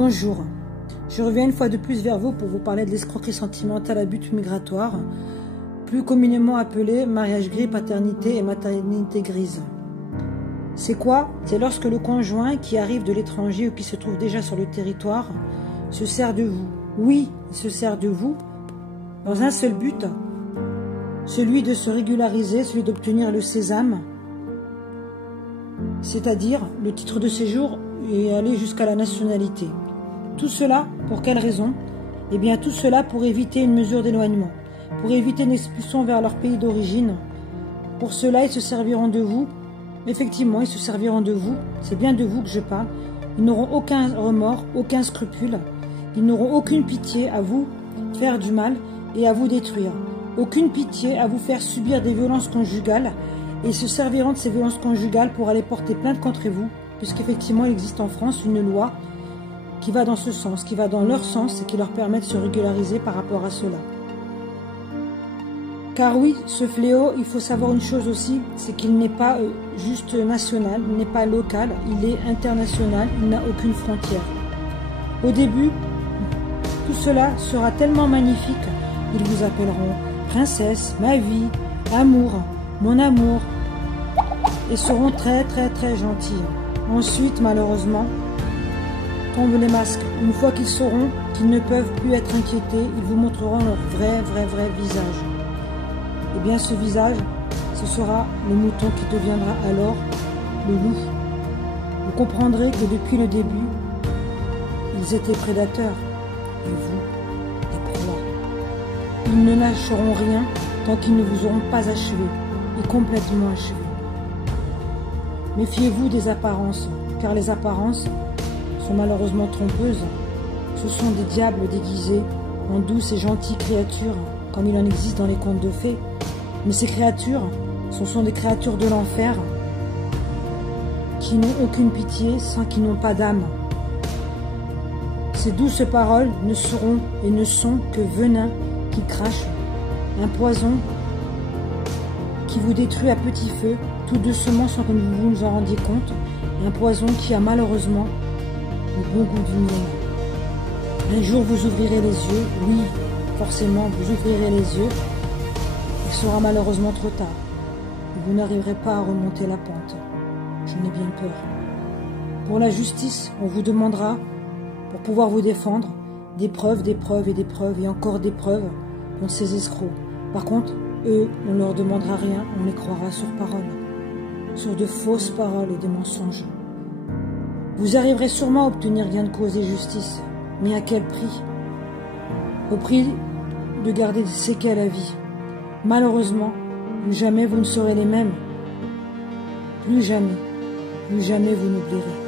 Bonjour, je reviens une fois de plus vers vous pour vous parler de l'escroquerie sentimentale à but migratoire, plus communément appelée mariage gris, paternité et maternité grise. C'est quoi? C'est lorsque le conjoint qui arrive de l'étranger ou qui se trouve déjà sur le territoire se sert de vous. Oui, il se sert de vous dans un seul but, celui de se régulariser, celui d'obtenir le sésame, c'est-à-dire le titre de séjour et aller jusqu'à la nationalité. Tout cela, pour quelle raison? Eh bien, tout cela pour éviter une mesure d'éloignement, pour éviter une expulsion vers leur pays d'origine. Pour cela, ils se serviront de vous. Effectivement, ils se serviront de vous. C'est bien de vous que je parle. Ils n'auront aucun remords, aucun scrupule. Ils n'auront aucune pitié à vous faire du mal et à vous détruire. Aucune pitié à vous faire subir des violences conjugales. Et ils se serviront de ces violences conjugales pour aller porter plainte contre vous, puisqu'effectivement, il existe en France une loi qui va dans ce sens, qui va dans leur sens et qui leur permet de se régulariser par rapport à cela. Car oui, ce fléau, il faut savoir une chose aussi, c'est qu'il n'est pas juste national, il n'est pas local, il est international, il n'a aucune frontière. Au début, tout cela sera tellement magnifique, ils vous appelleront princesse, ma vie, amour, mon amour, et seront très très très gentils. Ensuite, malheureusement, tombent les masques. Une fois qu'ils sauront qu'ils ne peuvent plus être inquiétés, ils vous montreront leur vrai visage. Et bien ce visage, ce sera le mouton qui deviendra alors le loup. Vous comprendrez que depuis le début, ils étaient prédateurs, et vous, des proies. Ils ne lâcheront rien tant qu'ils ne vous auront pas achevé, et complètement achevé. Méfiez-vous des apparences, car les apparences sont malheureusement trompeuses. Ce sont des diables déguisés en douces et gentilles créatures, comme il en existe dans les contes de fées. Mais ces créatures, ce sont des créatures de l'enfer qui n'ont aucune pitié, sans qui n'ont pas d'âme. Ces douces paroles ne seront et ne sont que venin qui crache, un poison qui vous détruit à petit feu, tout doucement sans que vous vous en rendiez compte, un poison qui a malheureusement le bon goût du miel. Un jour vous ouvrirez les yeux, oui, forcément vous ouvrirez les yeux, il sera malheureusement trop tard, et vous n'arriverez pas à remonter la pente. J'en ai bien peur. Pour la justice, on vous demandera, pour pouvoir vous défendre, des preuves et encore des preuves contre ces escrocs. Par contre, eux, on ne leur demandera rien, on les croira sur parole, sur de fausses paroles et des mensonges. Vous arriverez sûrement à obtenir gain de cause et justice, mais à quel prix? Au prix de garder des séquelles à vie. Malheureusement, plus jamais vous ne serez les mêmes. Plus jamais vous n'oublierez.